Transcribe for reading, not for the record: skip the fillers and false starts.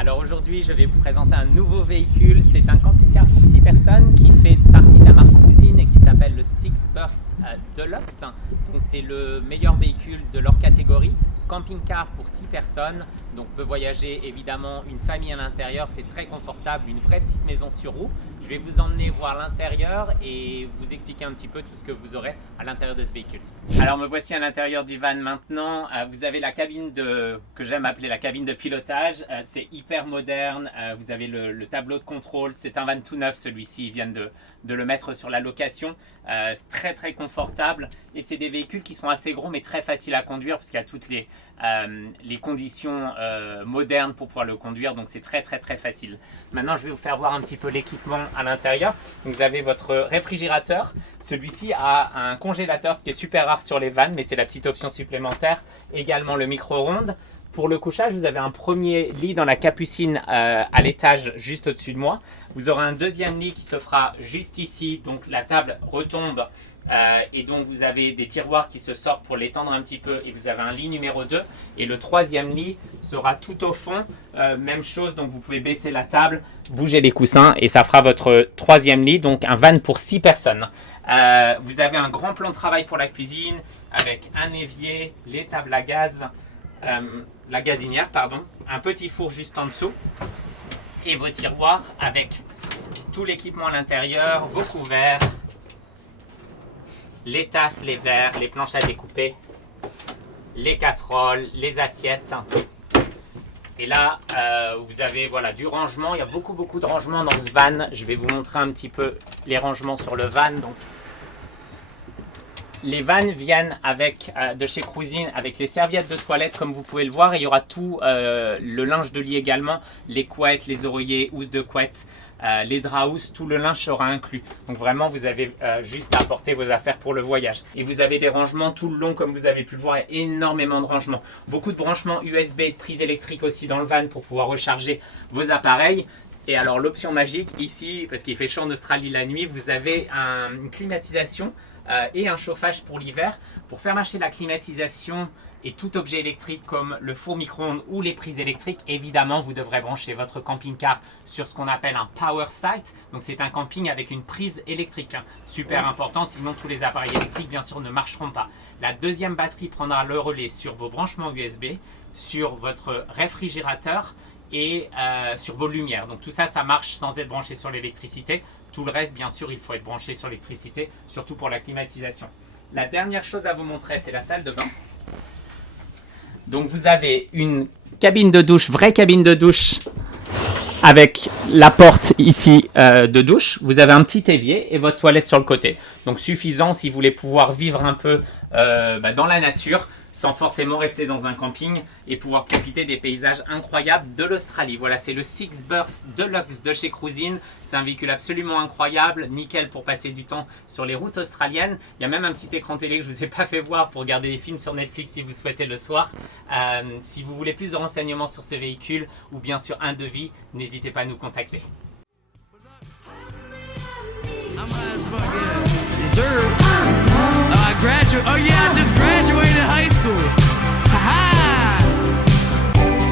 Alors aujourd'hui, je vais vous présenter un nouveau véhicule. C'est un camping-car pour 6 personnes qui fait partie de la marque Cruisine et qui s'appelle le Six Burst Deluxe. Donc c'est le meilleur véhicule de leur catégorie. Camping-car pour 6 personnes, donc peut voyager évidemment une famille à l'intérieur, c'est très confortable, une vraie petite maison sur roue. Je vais vous emmener voir l'intérieur et vous expliquer un petit peu tout ce que vous aurez à l'intérieur de ce véhicule. Alors me voici à l'intérieur du van maintenant. Vous avez la cabine que j'aime appeler la cabine de pilotage. C'est hyper moderne, vous avez le tableau de contrôle. C'est un van tout neuf celui-ci, ils viennent de le mettre sur la location. C'est très très confortable et c'est des véhicules qui sont assez gros mais très faciles à conduire parce qu'il y a toutes les conditions modernes pour pouvoir le conduire, donc c'est très très très facile. Maintenant je vais vous faire voir un petit peu l'équipement à l'intérieur. Vous avez votre réfrigérateur, celui-ci a un congélateur, ce qui est super rare sur les vannes mais c'est la petite option supplémentaire. Également le micro-ondes. Pour le couchage, vous avez un premier lit dans la capucine à l'étage juste au-dessus de moi. Vous aurez un deuxième lit qui se fera juste ici, donc la table retombe et donc vous avez des tiroirs qui se sortent pour l'étendre un petit peu et vous avez un lit numéro 2 et le troisième lit sera tout au fond, même chose, donc vous pouvez baisser la table, bouger les coussins et ça fera votre troisième lit, donc un van pour 6 personnes. Vous avez un grand plan de travail pour la cuisine avec un évier, les tables à gaz, la gazinière, pardon, un petit four juste en dessous et vos tiroirs avec tout l'équipement à l'intérieur, vos couverts, les tasses, les verres, les planches à découper, les casseroles, les assiettes. Et là, vous avez voilà, du rangement. Il y a beaucoup de rangements dans ce van. Je vais vous montrer un petit peu les rangements sur le van. Donc, les vannes viennent avec, de chez Cruisine avec les serviettes de toilette comme vous pouvez le voir. Et il y aura tout le linge de lit également, les couettes, les oreillers, housses de couette, les draps housses, tout le linge sera inclus. Donc vraiment vous avez juste à apporter vos affaires pour le voyage. Et vous avez des rangements tout le long comme vous avez pu le voir, il y a énormément de rangements. Beaucoup de branchements USB, de prises électriques aussi dans le van pour pouvoir recharger vos appareils. Et alors l'option magique ici, parce qu'il fait chaud en Australie la nuit, vous avez une climatisation et un chauffage pour l'hiver. Pour faire marcher la climatisation et tout objet électrique comme le four micro-ondes ou les prises électriques, évidemment vous devrez brancher votre camping-car sur ce qu'on appelle un power site. Donc c'est un camping avec une prise électrique. Super important, sinon tous les appareils électriques bien sûr ne marcheront pas. La deuxième batterie prendra le relais sur vos branchements USB, sur votre réfrigérateur et sur vos lumières. Donc tout ça, ça marche sans être branché sur l'électricité. Tout le reste, bien sûr, il faut être branché sur l'électricité, surtout pour la climatisation. La dernière chose à vous montrer, c'est la salle de bain. Donc vous avez une cabine de douche, vraie cabine de douche, avec la porte ici de douche. Vous avez un petit évier et votre toilette sur le côté. Donc suffisant si vous voulez pouvoir vivre un peu dans la nature, sans forcément rester dans un camping et pouvoir profiter des paysages incroyables de l'Australie. Voilà, c'est le Six Burst Deluxe de chez Cruisine. C'est un véhicule absolument incroyable, nickel pour passer du temps sur les routes australiennes. Il y a même un petit écran télé que je ne vous ai pas fait voir pour regarder des films sur Netflix si vous souhaitez le soir. Si vous voulez plus de renseignements sur ce véhicule ou bien sûr un devis, n'hésitez pas à nous contacter. Oh yeah, I just